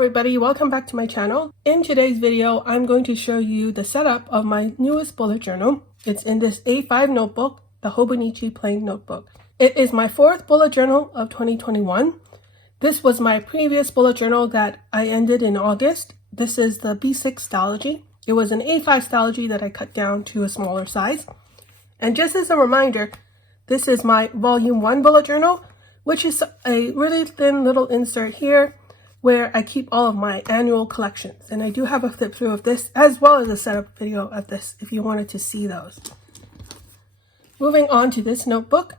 everybody, welcome back to my channel. In today's video, I'm going to show you the setup of my newest bullet journal. It's in this A5 notebook, the Hobonichi plain notebook. It is my fourth bullet journal of 2021. This was my previous bullet journal that I ended in August. This is the B6 Stylogy. It was an A5 Stylogy that I cut down to a smaller size. And just as a reminder, this is my volume 1 bullet journal, which is a really thin little insert here where I keep all of my annual collections. And I do have a flip through of this as well as a setup video of this if you wanted to see those. Moving on to this notebook,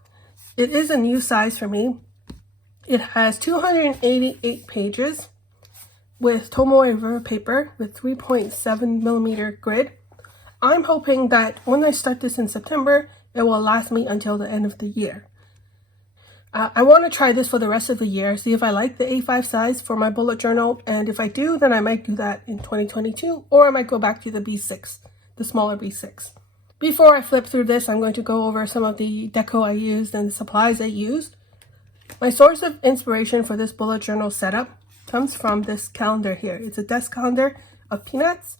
it is a new size for me. It has 288 pages with Tomoe River paper with 3.7 millimeter grid. I'm hoping that when I start this in September, it will last me until the end of the year. I want to try this for the rest of the year, see if I like the A5 size for my bullet journal, and if I do, then I might do that in 2022, or I might go back to the B6, the smaller B6. Before I flip through this, I'm going to go over some of the deco I used and the supplies I used. My source of inspiration for this bullet journal setup comes from this calendar here. It's a desk calendar of Peanuts,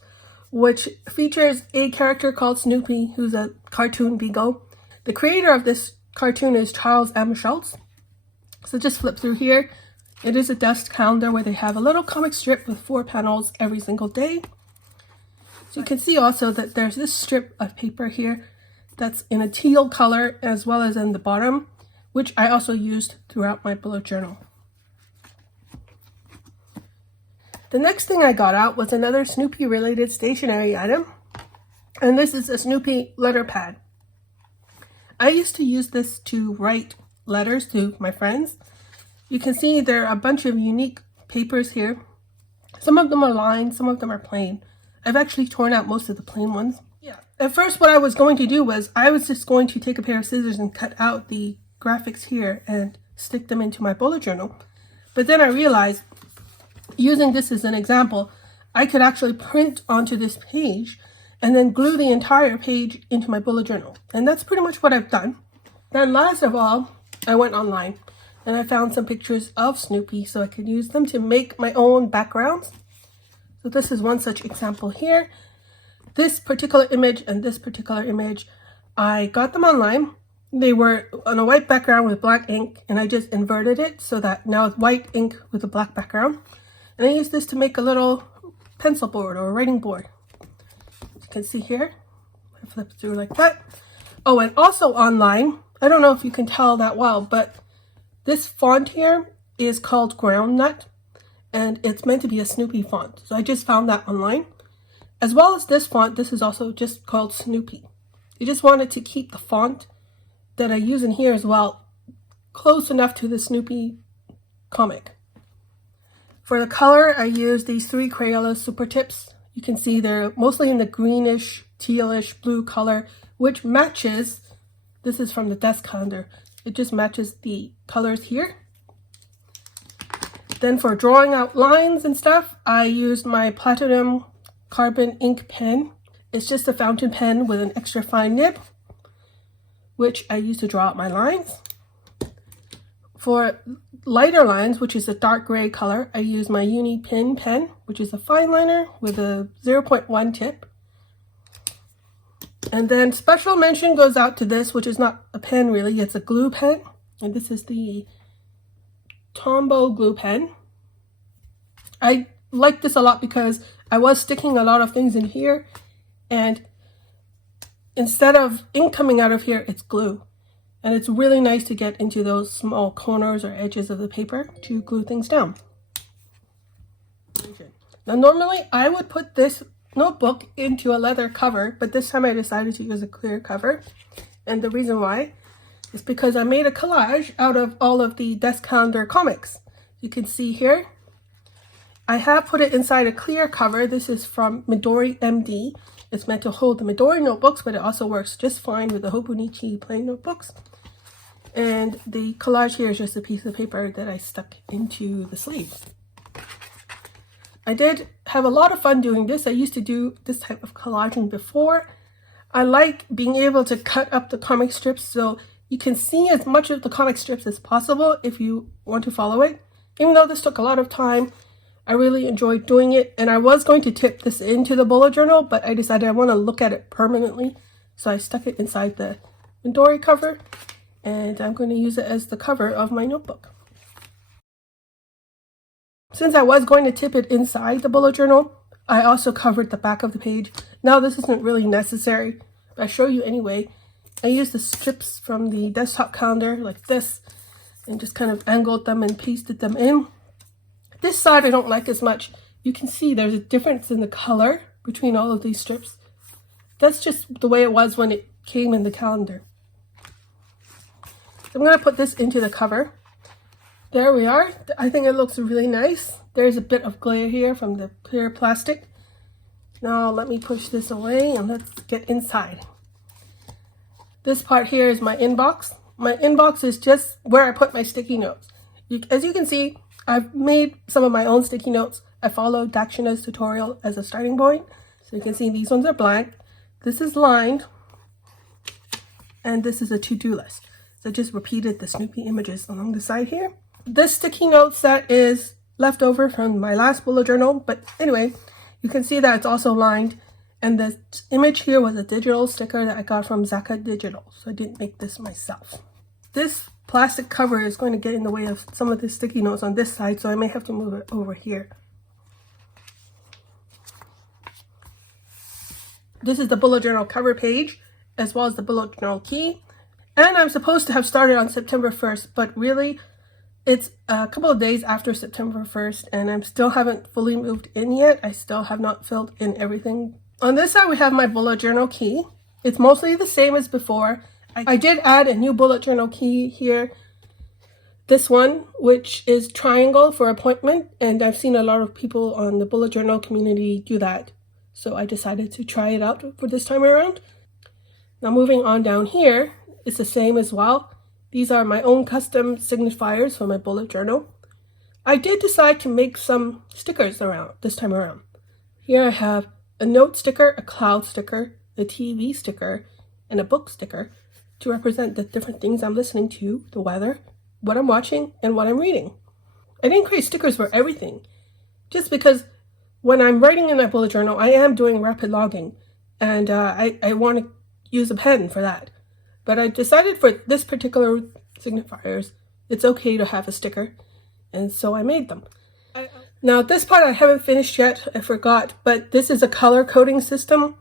which features a character called Snoopy, who's a cartoon beagle. The creator of this cartoon is Charles M. Schulz. So just flip through here. It is a desk calendar where they have a little comic strip with 4 panels every single day. So you can see also that there's this strip of paper here that's in a teal color as well as in the bottom, which I also used throughout my bullet journal. The next thing I got out was another Snoopy related stationery item, and this is a Snoopy letter pad. I used to use this to write letters to my friends. You can see there are a bunch of unique papers here. Some of them are lined, some of them are plain. I've actually torn out most of the plain ones. Yeah. At first what I was going to do was I was just going to take a pair of scissors and cut out the graphics here and stick them into my bullet journal. But then I realized, using this as an example, I could actually print onto this page and then glue the entire page into my bullet journal. And that's pretty much what I've done. Then last of all, I went online and I found some pictures of Snoopy so I could use them to make my own backgrounds. So this is one such example here. This particular image and this particular image, I got them online. They were on a white background with black ink, and I just inverted it so that now it's white ink with a black background. And I used this to make a little pencil board or a writing board. As you can see here, I flip through like that. Oh, and also online, I don't know if you can tell that well, but this font here is called Groundnut, and it's meant to be a Snoopy font. So I just found that online. As well as this font, this is also just called Snoopy. I just wanted to keep the font that I use in here as well close enough to the Snoopy comic. For the color, I used these 3 Crayola Super Tips. You can see they're mostly in the greenish, tealish blue color, which matches, this is from the desk calendar, it just matches the colors here. Then for drawing out lines and stuff, I used my Platinum Carbon ink pen. It's just a fountain pen with an extra fine nib, which I use to draw out my lines. For lighter lines, which is a dark gray color, I use my Uni Pin pen, which is a fine liner with a 0.1 tip. And then special mention goes out to this, which is not a pen really, it's a glue pen. And this is the Tombow glue pen. I like this a lot because I was sticking a lot of things in here, and instead of ink coming out of here, it's glue. And it's really nice to get into those small corners or edges of the paper to glue things down. Now normally I would put this notebook into a leather cover, but this time I decided to use a clear cover. And the reason why is because I made a collage out of all of the desk calendar comics. You can see here, I have put it inside a clear cover. This is from Midori MD. It's meant to hold the Midori notebooks, but it also works just fine with the Hobonichi plain notebooks. And the collage here is just a piece of paper that I stuck into the sleeves. I did have a lot of fun doing this. I used to do this type of collaging before. I like being able to cut up the comic strips so you can see as much of the comic strips as possible if you want to follow it. Even though this took a lot of time, I really enjoyed doing it, and I was going to tip this into the bullet journal, but I decided I want to look at it permanently, so I stuck it inside the Midori cover, and I'm going to use it as the cover of my notebook. Since I was going to tip it inside the bullet journal, I also covered the back of the page. Now this isn't really necessary, but I show you anyway. I used the strips from the desktop calendar like this, and just kind of angled them and pasted them in. This side I don't like as much. You can see there's a difference in the color between all of these strips. That's just the way it was when it came in the calendar. So I'm going to put this into the cover. There we are. I think it looks really nice. There's a bit of glare here from the clear plastic. Now let me push this away and let's get inside. This part here is my inbox. My inbox is just where I put my sticky notes. As you can see, I've made some of my own sticky notes. I followed Dakshina's tutorial as a starting point. So you can see these ones are blank. This is lined. And this is a to-do list. So I just repeated the Snoopy images along the side here. This sticky note set is left over from my last bullet journal. But anyway, you can see that it's also lined. And the image here was a digital sticker that I got from Zaka Digital. So I didn't make this myself. This plastic cover is going to get in the way of some of the sticky notes on this side, so I may have to move it over here. This is the bullet journal cover page, as well as the bullet journal key. And I'm supposed to have started on September 1st, but really, it's a couple of days after September 1st, and I still haven't fully moved in yet. I still have not filled in everything. On this side, we have my bullet journal key. It's mostly the same as before. I did add a new bullet journal key here. This one, which is triangle for appointment, and I've seen a lot of people on the bullet journal community do that. So I decided to try it out for this time around. Now moving on down here, it's the same as well. These are my own custom signifiers for my bullet journal. I did decide to make some stickers around this time around. Here I have a note sticker, a cloud sticker, a TV sticker, and a book sticker to represent the different things I'm listening to, the weather, what I'm watching, and what I'm reading. I didn't create stickers for everything, just because when I'm writing in my bullet journal, I am doing rapid logging, and I want to use a pen for that. But I decided for this particular signifiers, it's okay to have a sticker, and so I made them. Now this part I haven't finished yet, I forgot, but this is a color coding system.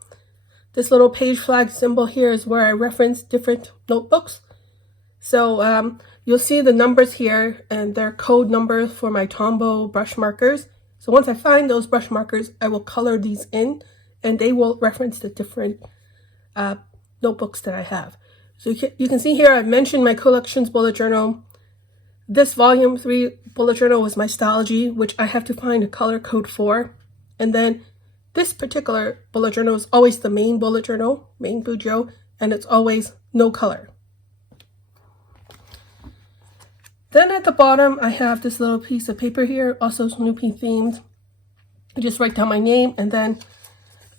This little page flag symbol here is where I reference different notebooks. So you'll see the numbers here, and they're code numbers for my Tombow brush markers. So once I find those brush markers, I will color these in, and they will reference the different notebooks that I have. So you can see here I've mentioned my collections bullet journal. This volume 3 bullet journal was my Stylogy, which I have to find a color code for. And then this particular bullet journal is always the main bullet journal, main Bujo, and it's always no color. Then at the bottom, I have this little piece of paper here, also Snoopy themed. I just write down my name, and then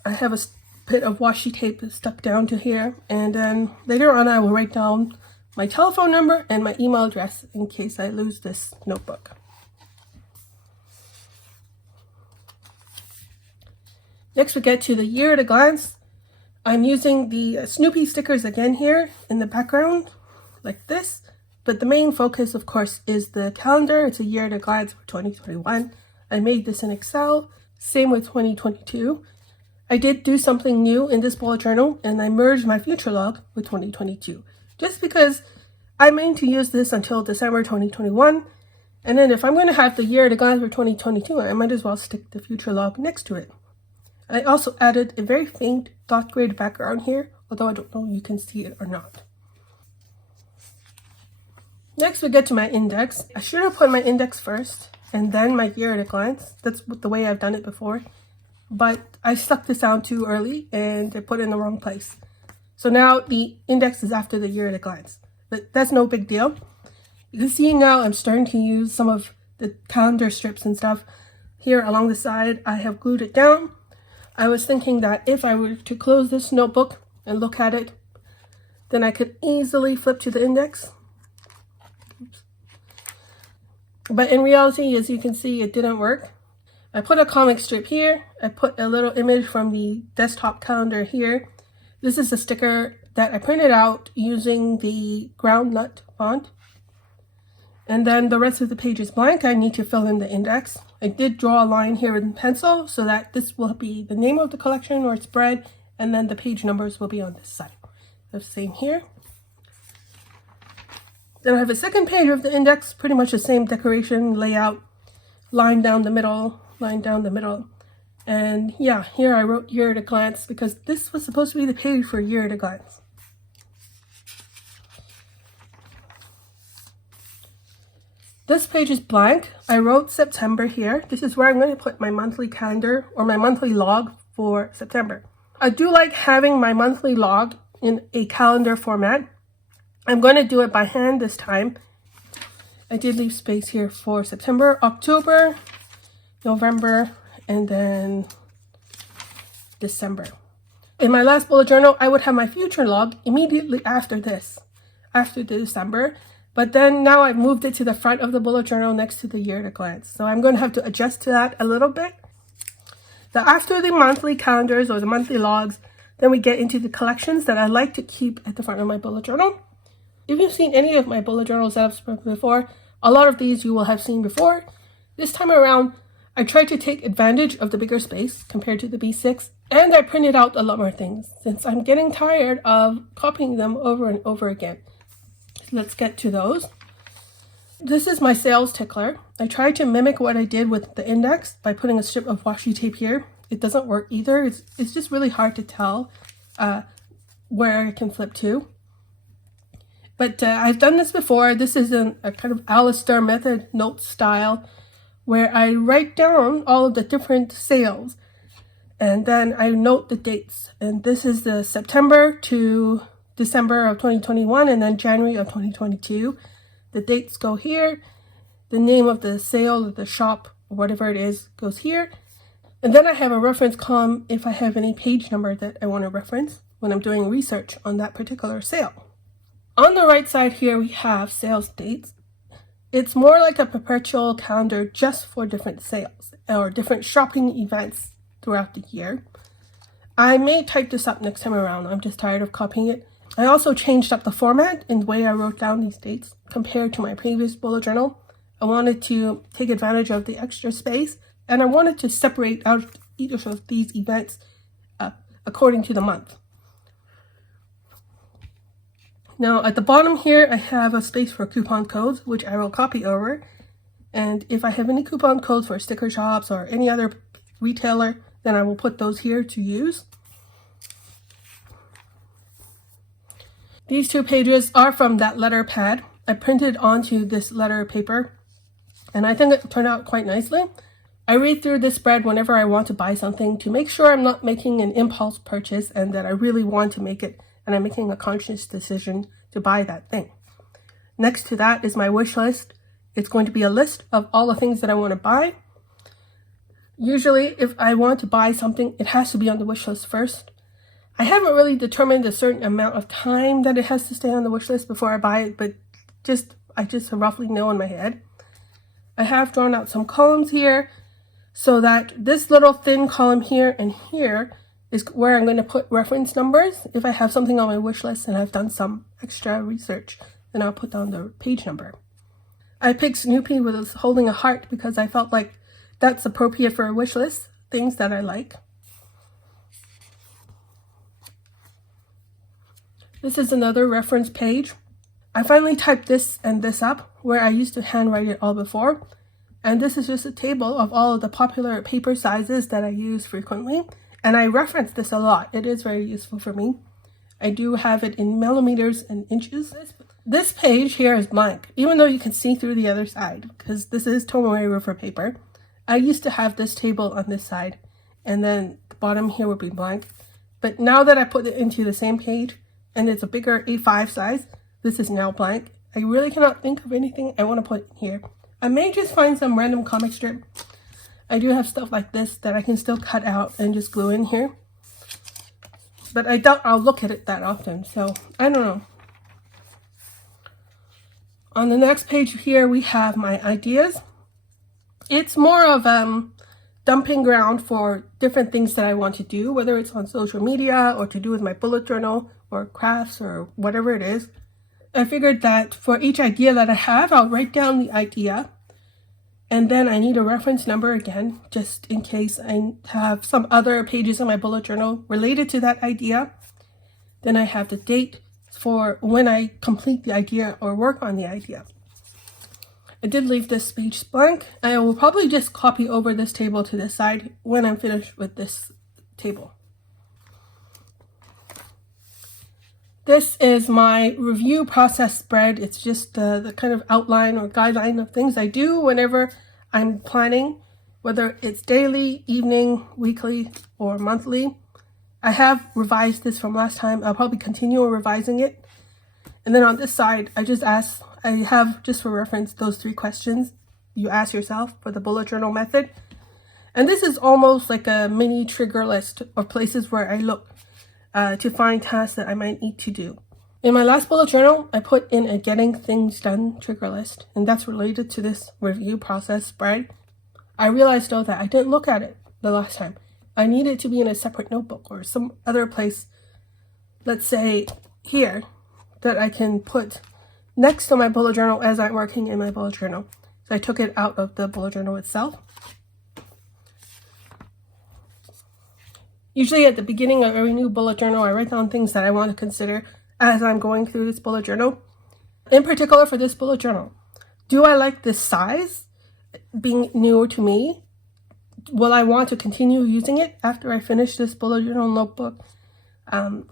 I have a bit of washi tape stuck down to here. And then later on, I will write down my telephone number and my email address in case I lose this notebook. Next, we get to the year at a glance. I'm using the Snoopy stickers again here in the background, like this. But the main focus, of course, is the calendar. It's a year at a glance for 2021. I made this in Excel. Same with 2022. I did do something new in this bullet journal, and I merged my future log with 2022. Just because I mean to use this until December 2021. And then if I'm going to have the year at a glance for 2022, I might as well stick the future log next to it. I also added a very faint dot grid background here, although I don't know if you can see it or not. Next, we get to my index. I should have put my index first and then my year at a glance. That's the way I've done it before. But I stuck this down too early and I put it in the wrong place. So now the index is after the year at a glance. But that's no big deal. You can see now I'm starting to use some of the calendar strips and stuff. Here along the side, I have glued it down. I was thinking that if I were to close this notebook and look at it, then I could easily flip to the index. Oops. But in reality, as you can see, it didn't work. I put a comic strip here. I put a little image from the desktop calendar here. This is a sticker that I printed out using the groundnut font. And then the rest of the page is blank. I need to fill in the index. I did draw a line here in pencil so that this will be the name of the collection or spread, and then the page numbers will be on this side. The same here. Then I have a second page of the index, pretty much the same decoration, layout, line down the middle, line down the middle. And yeah, here I wrote year at a glance because this was supposed to be the page for year at a glance. This page is blank. I wrote September here. This is where I'm going to put my monthly calendar or my monthly log for September. I do like having my monthly log in a calendar format. I'm going to do it by hand this time. I did leave space here for September, October, November, and then December. In my last bullet journal, I would have my future log immediately after this, after the December. But then now I've moved it to the front of the bullet journal next to the year at a glance. So I'm going to have to adjust to that a little bit. So after the monthly calendars or the monthly logs, then we get into the collections that I like to keep at the front of my bullet journal. If you've seen any of my bullet journals that I've spoken before, a lot of these you will have seen before. This time around, I tried to take advantage of the bigger space compared to the B6, and I printed out a lot more things since I'm getting tired of copying them over and over again. Let's get to those. This is my sales tickler. I tried to mimic what I did with the index by putting a strip of washi tape here. It doesn't work either. It's just really hard to tell where I can flip to. But I've done this before. This is a kind of Alistair method note style where I write down all of the different sales and then I note the dates. And this is the September to December of 2021 and then January of 2022. The dates go here. The name of the sale or the shop or whatever it is goes here. And then I have a reference column if I have any page number that I want to reference when I'm doing research on that particular sale. On the right side here we have sales dates. It's more like a perpetual calendar just for different sales or different shopping events throughout the year. I may type this up next time around. I'm just tired of copying it. I also changed up the format in the way I wrote down these dates compared to my previous bullet journal. I wanted to take advantage of the extra space and I wanted to separate out each of these events according to the month. Now at the bottom here I have a space for coupon codes which I will copy over, and if I have any coupon codes for sticker shops or any other retailer then I will put those here to use. These two pages are from that letter pad. I printed onto this letter paper and I think it turned out quite nicely. I read through this spread whenever I want to buy something to make sure I'm not making an impulse purchase and that I really want to make it and I'm making a conscious decision to buy that thing. Next to that is my wish list. It's going to be a list of all the things that I want to buy. Usually if I want to buy something, it has to be on the wish list first. I haven't really determined a certain amount of time that it has to stay on the wish list before I buy it, but I just roughly know in my head. I have drawn out some columns here so that this little thin column here and here is where I'm going to put reference numbers. If I have something on my wish list and I've done some extra research, then I'll put down the page number. I picked Snoopy with holding a heart because I felt like that's appropriate for a wish list, things that I like. This is another reference page. I finally typed this and this up where I used to handwrite it all before. And this is just a table of all of the popular paper sizes that I use frequently. And I reference this a lot. It is very useful for me. I do have it in millimeters and inches. This page here is blank, even though you can see through the other side, because this is Tomoe River paper. I used to have this table on this side, and then the bottom here would be blank. But now that I put it into the same page, and it's a bigger A5 size, this is now blank. I really cannot think of anything I want to put in here. I may just find some random comic strip. I do have stuff like this that I can still cut out and just glue in here. But I doubt I'll look at it that often, so I don't know. On the next page here, we have my ideas. It's more of dumping ground for different things that I want to do, whether it's on social media or to do with my bullet journal or crafts or whatever it is. I figured that for each idea that I have, I'll write down the idea, and then I need a reference number again, just in case I have some other pages in my bullet journal related to that idea. Then I have the date for when I complete the idea or work on the idea. I did leave this page blank. I will probably just copy over this table to the side when I'm finished with this table. This is my review process spread. It's just the kind of outline or guideline of things I do whenever I'm planning, whether it's daily, evening, weekly, or monthly. I have revised this from last time. I'll probably continue revising it. And then on this side, I have, just for reference, those 3 questions you ask yourself for the bullet journal method. And this is almost like a mini trigger list of places where I look to find tasks that I might need to do. In my last bullet journal, I put in a getting things done trigger list, and that's related to this review process spread. I realized though that I didn't look at it the last time. I need it to be in a separate notebook or some other place, let's say here, that I can put next to my bullet journal as I'm working in my bullet journal. So I took it out of the bullet journal itself. Usually at the beginning of every new bullet journal, I write down things that I want to consider as I'm going through this bullet journal. In particular for this bullet journal, do I like this size being new to me? Will I want to continue using it after I finish this bullet journal notebook?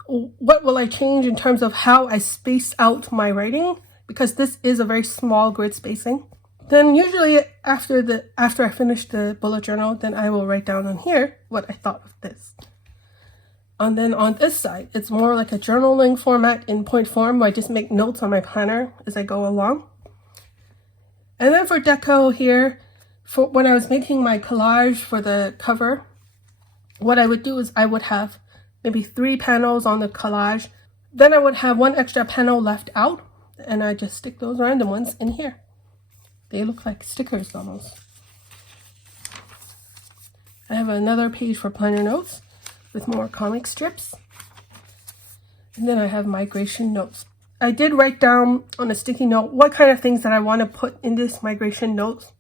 What will I change in terms of how I space out my writing? Because this is a very small grid spacing. Then usually after I finish the bullet journal, then I will write down on here what I thought of this. And then on this side, it's more like a journaling format in point form where I just make notes on my planner as I go along. And then for Deco here, for when I was making my collage for the cover, what I would do is I would have maybe 3 panels on the collage. Then I would have 1 extra panel left out, and I just stick those random ones in here. They look like stickers almost. I have another page for planner notes with more comic strips. And then I have migration notes. I did write down on a sticky note what kind of things that I want to put in this migration notes,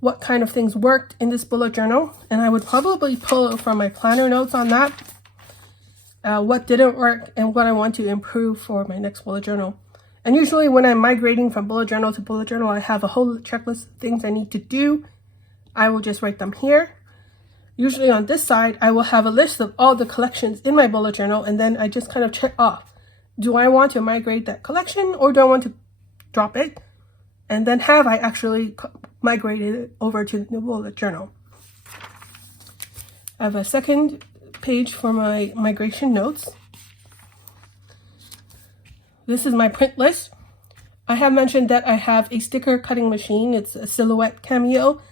what kind of things worked in this bullet journal, and I would probably pull from my planner notes on that, what didn't work and what I want to improve for my next bullet journal. And usually when I'm migrating from bullet journal to bullet journal, I have a whole checklist of things I need to do. I will just write them here. Usually on this side, I will have a list of all the collections in my bullet journal, and then I just kind of check off. Do I want to migrate that collection, or do I want to drop it? And then have I actually migrated it over to the new bullet journal? I have a second page for my migration notes. This is my print list. I have mentioned that I have a sticker cutting machine. It's a Silhouette Cameo.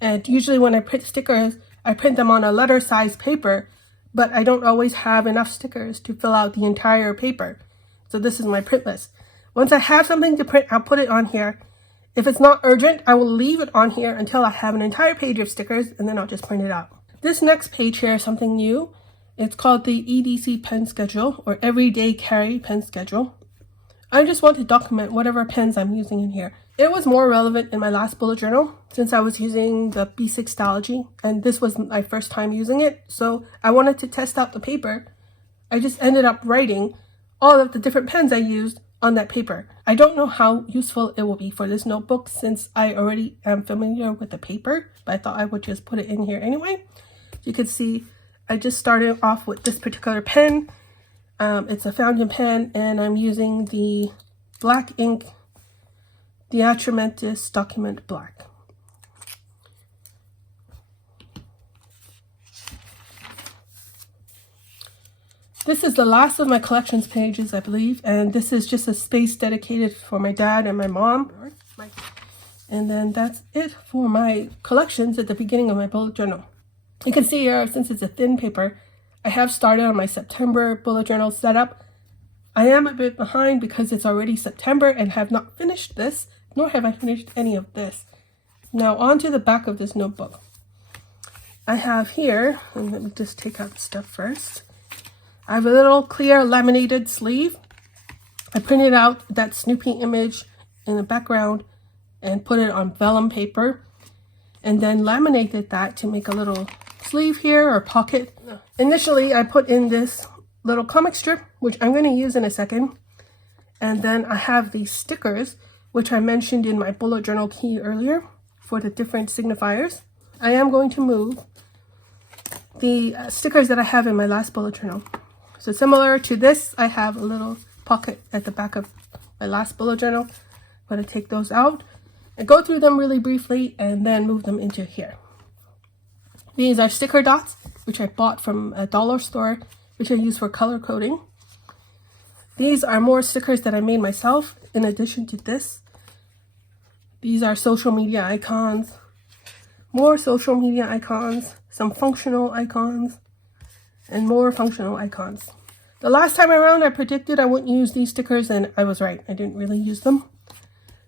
And usually when I print stickers, I print them on a letter size paper, but I don't always have enough stickers to fill out the entire paper. So this is my print list. Once I have something to print, I'll put it on here. If it's not urgent, I will leave it on here until I have an entire page of stickers, and then I'll just print it out. This next page here is something new. It's called the EDC pen schedule, or everyday carry pen schedule. I just want to document whatever pens I'm using in here. It was more relevant in my last bullet journal since I was using the B6 Stalogy, and this was my first time using it, so I wanted to test out the paper. I just ended up writing all of the different pens I used on that paper. I don't know how useful it will be for this notebook since I already am familiar with the paper, but I thought I would just put it in here anyway. You can see I just started off with this particular pen. It's a fountain pen, and I'm using the black ink the Atramentis Document Black. This is the last of my collections pages, I believe, and this is just a space dedicated for my dad and my mom. And then that's it for my collections at the beginning of my bullet journal. You can see here, since it's a thin paper, I have started on my September bullet journal setup. I am a bit behind because it's already September and have not finished this, nor have I finished any of this. Now on to the back of this notebook. I have here, and let me just take out the stuff first. I have a little clear laminated sleeve. I printed out that Snoopy image in the background and put it on vellum paper, and then laminated that to make a little sleeve here or pocket. Initially, I put in this little comic strip, which I'm going to use in a second. And then I have these stickers, which I mentioned in my bullet journal key earlier for the different signifiers. I am going to move the stickers that I have in my last bullet journal. So similar to this, I have a little pocket at the back of my last bullet journal. I'm going to take those out and go through them really briefly and then move them into here. These are sticker dots, which I bought from a dollar store, which I use for color coding. These are more stickers that I made myself in addition to this. These are social media icons, more social media icons, some functional icons, and more functional icons. The last time around I predicted I wouldn't use these stickers, and I was right. I didn't really use them.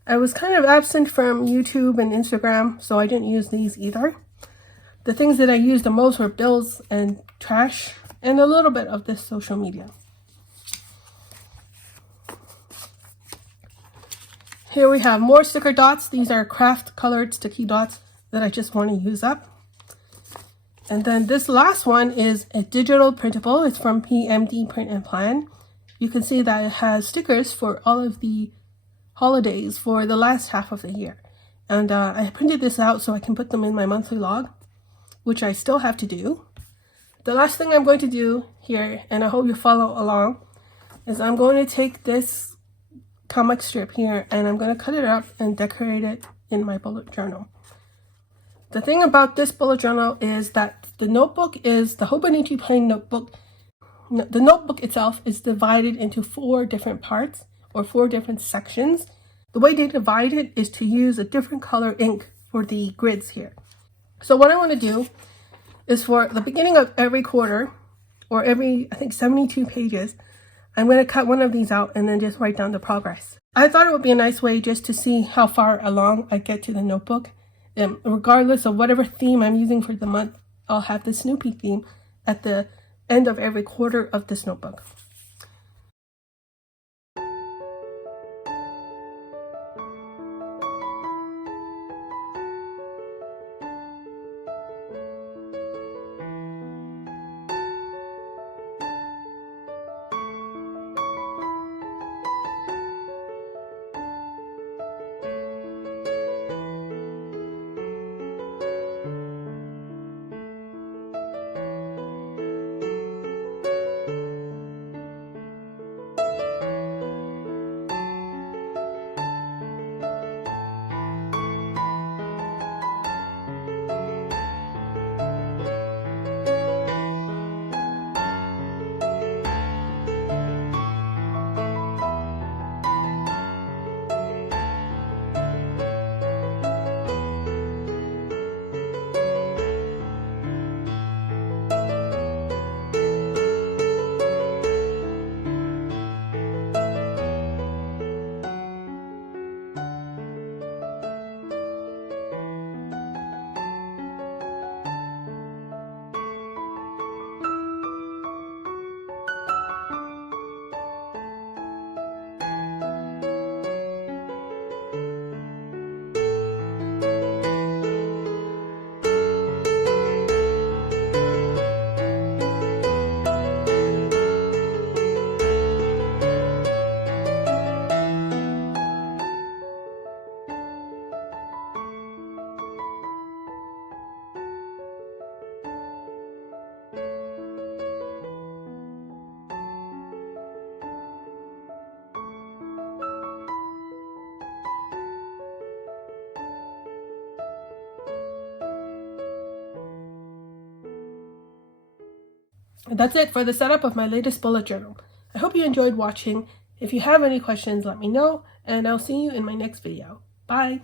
I was kind of absent from YouTube and Instagram, so I didn't use these either. The things that I used the most were bills and trash and a little bit of this social media. Here we have more sticker dots. These are craft colored sticky dots that I just want to use up. And then this last one is a digital printable. It's from PMD Print and Plan. You can see that it has stickers for all of the holidays for the last half of the year. And I printed this out so I can put them in my monthly log, which I still have to do. The last thing I'm going to do here, and I hope you follow along, is I'm going to take this comic strip here and I'm going to cut it up and decorate it in my bullet journal. The thing about this bullet journal is that the notebook is the Hobonichi plain notebook. The notebook itself is divided into 4 different parts or 4 different sections. The way they divide it is to use a different color ink for the grids here. So what I want to do is for the beginning of every quarter or every, I think 72 pages, I'm going to cut one of these out and then just write down the progress. I thought it would be a nice way just to see how far along I get to the notebook. Regardless of whatever theme I'm using for the month, I'll have the Snoopy theme at the end of every quarter of this notebook. That's it for the setup of my latest bullet journal. I hope you enjoyed watching. If you have any questions, let me know, and I'll see you in my next video. Bye!